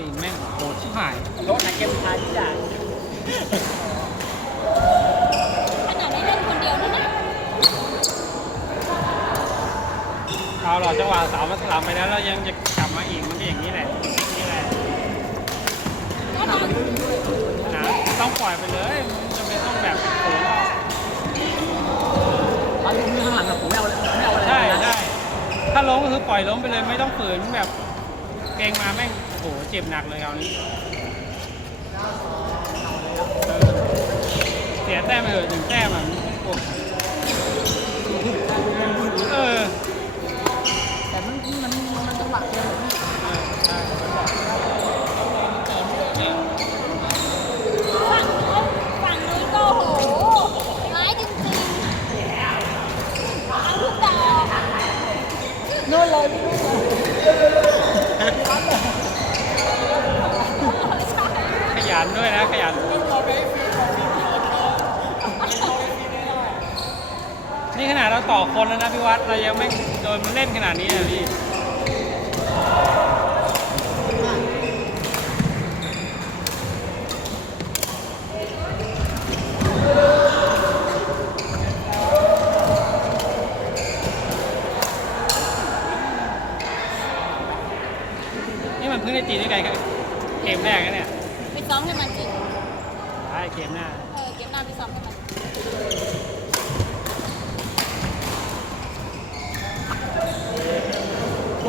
มันเลยฟีนแม่งโหดชิบหายโดนนะเกมทายทุกอย่างขนาดไม่เล่นคนเดียวนะนะเอาหรอจังหวะเสาวมาสลับไปแล้วเรายังจะกลับมาอีกมันก็อย่างนี้แหละนี่แหละก็นอนนะต้องปล่อยไปเลยมันจะไม่ต้องแบบฝืนหรอกตอนนี้ข้างหลังอะผมไม่เอาไม่เอาอะไรใช่นะใช่ถ้าล้มก็คือปล่อยล้มไปเลยไม่ต้องฝืนแบบเกรงมาแม่ง โหเจ็บหนักเลยคราวนี้เสียแต้มไปเลยหนึ่งแต้มอะโอ้เออ แต่มันมันมันจังหวะเกมแบบนี้ เออใช่ ฝั่งนู้นฝั่งนี้ก็โหร้ายจริงๆเอาทุกดอก โน่นเลยไม่รู้เลย ขยันด้วยนะขยัน นี่ขนาดเราต่อคนแล้วนะพี่วัดเรายังไม่โดนมันเล่นขนาดนี้เลยพี่นี่มันเพิ่งได้ตีด้วยกันกับเกมแรกนะเนี่ย ไปซ้อมให้มันสิใช่เกมหน้าเออเกมหน้าไปซ้อมให้มัน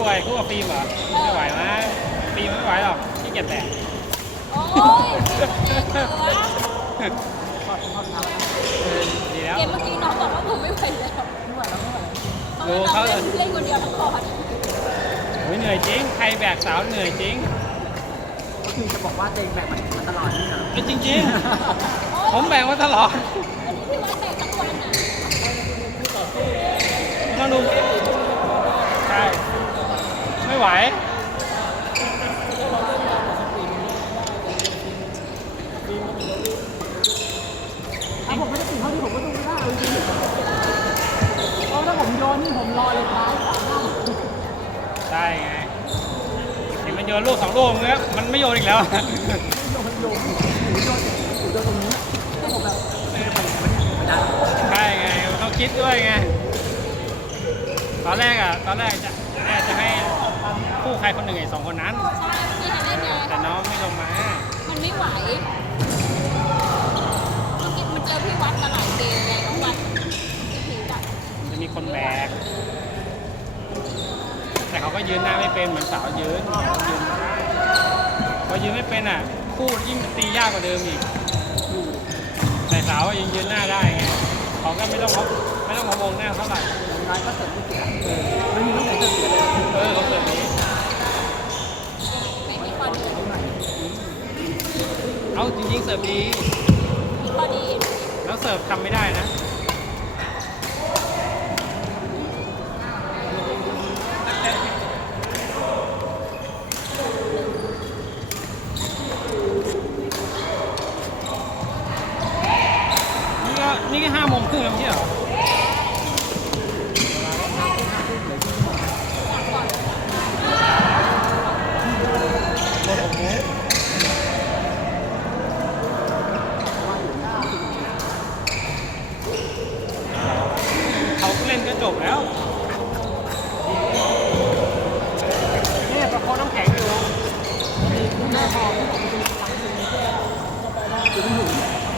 คู่อะไรคู่กับฟิล์มเหรอไม่ไหวนะฟิล์มไม่ไหวหรอกขี้เกียจแตะโอ้ยพี่มันแน่เหรอทอดทอดน้ำดีแล้ว เกมเมื่อกี้น้องบอกว่าผมไม่ไหวแล้วไม่ไหวแล้วไม่ไหวแล้วเพราะว่าน้องเล่นเล่นคนเดียวทั้งคอร์ดโอ้ยเหนื่อยจริง ใครแบกสาวเหนื่อยจริงก็คือจะบอกว่าเต็งแบกมันมันตลอดนี่นะเอ้ยจริงๆผมแบกมาตลอดวันนี้พี่วัดแบกทั้งวันอะ ต้องดูใช่ ไม่ไหว ถ้าผมไม่ได้ตีเท่าที่ผมก็ดูไม่ได้เอาจริงเพราะถ้าผมโยนนี่ผมรอเลยท้ายสามหน้าใช่ไงเห็นมันโยนลูกสองลูกเงี้ยมันไม่โยนอีกแล้ว โยนโยนหนูโยนหนูโยนตรงนี้ถ้าผมแบบเออผมไม่ได้ใช่ไงต้องคิดด้วยไง ตอนแรกอะ ตอนแรกจะแรกจะให้ คู่ใครคนหนึ่งไอ้สองคนนั้นใช่พี่ให้เล่นไงแต่น้องไม่ลงมา มันไม่ไหวเมื่อกี้มันเจอพี่วัดมาหลายเกมไงต้องวัดพี่ผิวดักจะมีคนแบก แต่เขาก็ยืนหน้าไม่เป็นเหมือนสาวยืนยืนไม่ได้พอยืนไม่เป็นอะ คู่ยิ่งตียากกว่าเดิมอีก แต่สาวยังยืนหน้าได้ไงเขาก็ไม่ต้องเขาไม่ต้องมามองหน้าเท่าไหร่อย่างน้อยก็เสร็จไม่เสียไม่มีต้องไหนเสร็จเลยเออเขาเกิดนี้ ไม่มีข้อดี เอาจริงๆเสิร์ฟดี มีข้อดีแล้วเสิร์ฟทำไม่ได้นะ นี่ก็นี่ก็ห้าโมงครึ่งแล้วไม่ใช่เหรอ เขาก็เล่นก็ จบแล้ว เนี่ยประโคนน้ำแข็งอยู่ หน้าพอ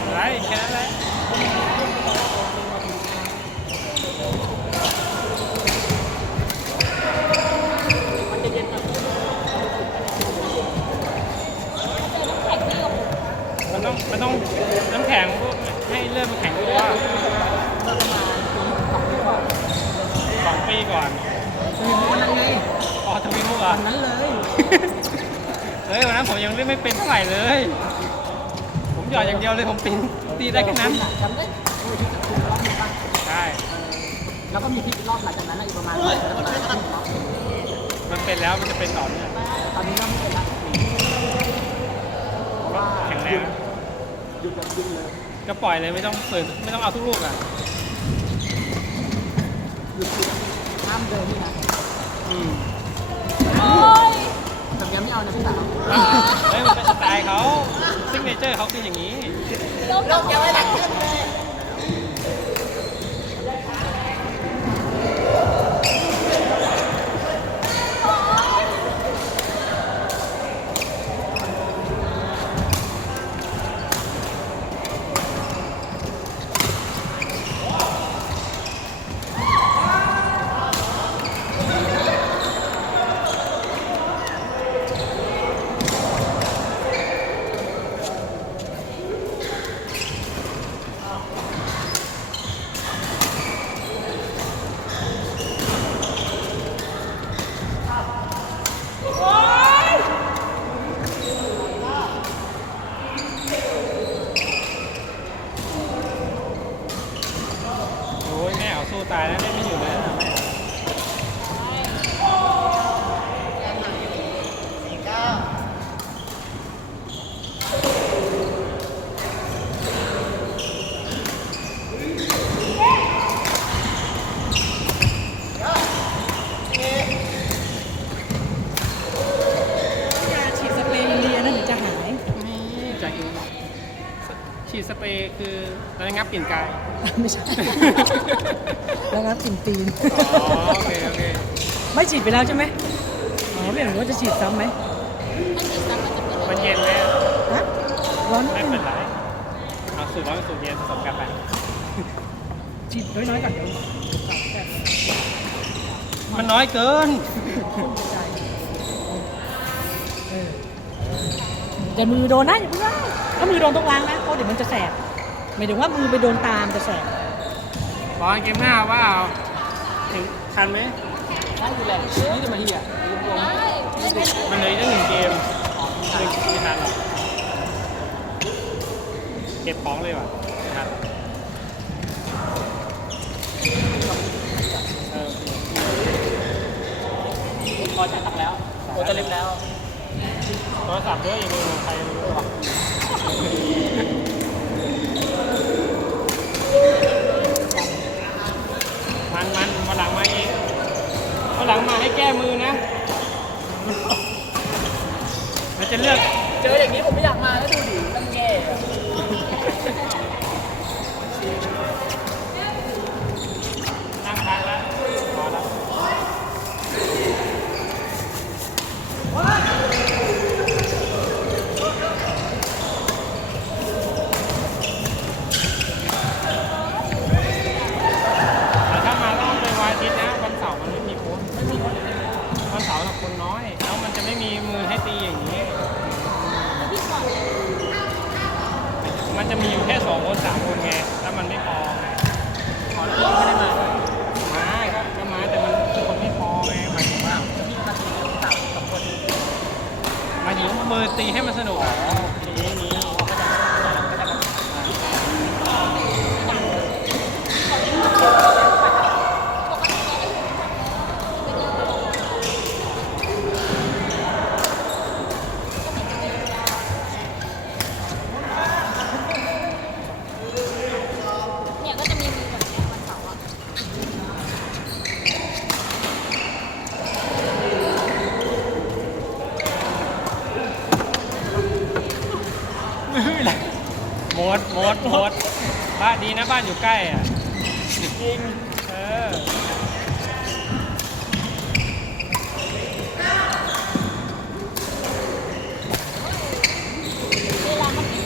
อะไรแค่นั้นแหละ มันจะเย็น แข่งดีกว่า มันต้องมันต้องน้ำแข็งพวกให้เลือดมันแข็งตัว ประมาณสองปีก่อน สองปีก่อน มีวันนั้นไง อ๋อทวีมุกเหรอ วันนั้นเลย เฮ้ยวันนั้นผมยัง เล่นไม่เป็นเท่าไหร่เลย ผมหยอดอย่างเดียวเลยผมปีนตีได้แค่นั้นจำได้โอ้ยที่จะคุมรอบนี้ป่ะใช่แล้วก็มีพลิกรอบหลังจากนั้นอีกประมาณประมาณมันเป็นแล้วมันจะเป็นต่อเนี่ยตอนนี้ก็ไม่เป็นละเพราะว่าแข็งแรงหยุดแบบหยุดเลยก็ปล่อยเลยไม่ต้องฝืนไม่ต้องเอาทุกลูกอะหยุดหยุดห้ามเดินนี่นะอืม โอ้ยแต่แกไม่เอานะพี่สาวเฮ้ยมันเป็นสไตล์เขาซิกเนเจอร์เขาคืออย่างนี้โดนก็ยังไม่ทันขึ้นเลย โอ้ยแม่เอาสู้ตายแล้วเล่นไม่อยู่เลยนะแม่ ยาฉีดสเปรย์อินเดียนั่นถึงจะหาย นี่จากอินฉีดสเปรย์คือระงับ กลิ่นกาย ไม่ใช่ แล้วงับกลิ่นตีน อ๋อโอเคโอเคไม่ฉีดไปแล้วใช่ไหมอ๋อไม่เห็นว่าจะฉีดซ้ำไหมมันเย็นไหมฮะร้อนไม่ขึ้นเป็นไรเอาสูตรร้อนกับสูตรเย็นผสมกันไปฉีดน้อยๆก่อนเดี๋ยวแบบมันน้อยเกินพุ่งใจเออแต่มือโดนนะอย่าเพิ่งว่าถ้ามือโดนต้องล้างนะเพราะเดี๋ยวมันจะแสบ หมายถึงว่ามือไปโดนตามจะแสบ บอลเกมหน้าว่าเอาถึงทันไหมได้อยู่แหละนี่จะมาที่อะรวมได้ไม่เป็นมันเลยได้หนึ่งเกมหนึ่งไม่ทันหรอกเก็บของเลยว่ะไม่ทันเออพอจะตักแล้วโอจะเล็บแล้วโทรศัพท์ด้วยอย่าลืมของใครไม่รู้หรอกมันมันมาหลังมาอีกมาหลัง มือนะมันจะเลือก เจออย่างนี้ผมไม่อยากมาแล้วดูดิมันแย่ นั่งพักแล้วพอแล้วแต่ถ้ามาต้องเป็นวันอาทิตย์นะ วันเสาร์มันไม่มีคนไม่มีคนวันเสาร์น่ะคนน้อย แล้วมันจะไม่มีมือให้ตีอย่างนี้ พี่ก่อน มันจะมีอยู่แค่สองคนสามคนไง แล้วมันไม่พอไง ขอแล้วพี่ไม่ได้มาด้วย มาก็ก็มาแต่มันคนไม่พอไงหมายถึงว่า พี่มาตีกับสาวสองคน ห มือตีให้มันสนุกอะอย่างนี้อย่างนี้ เนี่ยก็จะมีมือแบบเนี้ยวันเสาร์อะ ห มดหมดหมดบ้านดีนะบ้านอยู่ใกล้อะจริง เออ เวลามันไม่มี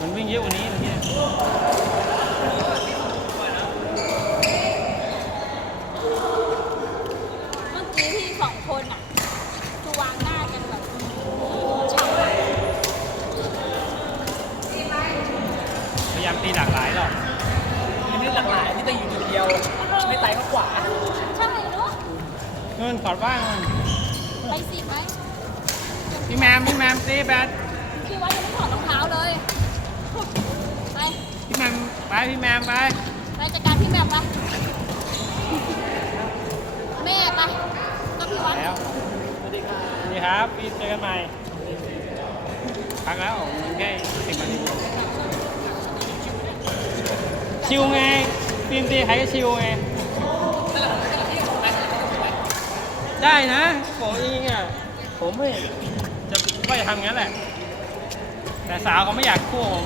มันวิ่งเยอะกว่านี้เมื่อกี้ เมื่อกี้ที่สองคนอะคือวางหน้ากันแบบฉ่ำ พยายามตีหลากหลายหรอก อันนี้หลากหลายนี่จะอ ยู่จุดเดียวไม่ไต่ก็ขวาใช่เนาะเงินขอดบ้างไปสิไหมพี่แมมพี่แมมตีแบทพี่ว่ายังไม่ถอดรองเท้าเลย ไป พี่แมมไปพี่แมมไป ไปจัดการพี่แมวไปแม่ไปก็พี่วัดแล้วสวัสดีครับพี่เจอกันใหม่พักแล้วมันแค่สิบนาทีชิวไง ฟิล์มตีใครก็ชิวไงได้นะผมจริงอะผมไม่จะไม่ทำงั้นแหละ แต่สาวเขาไม่อยากคู่ผม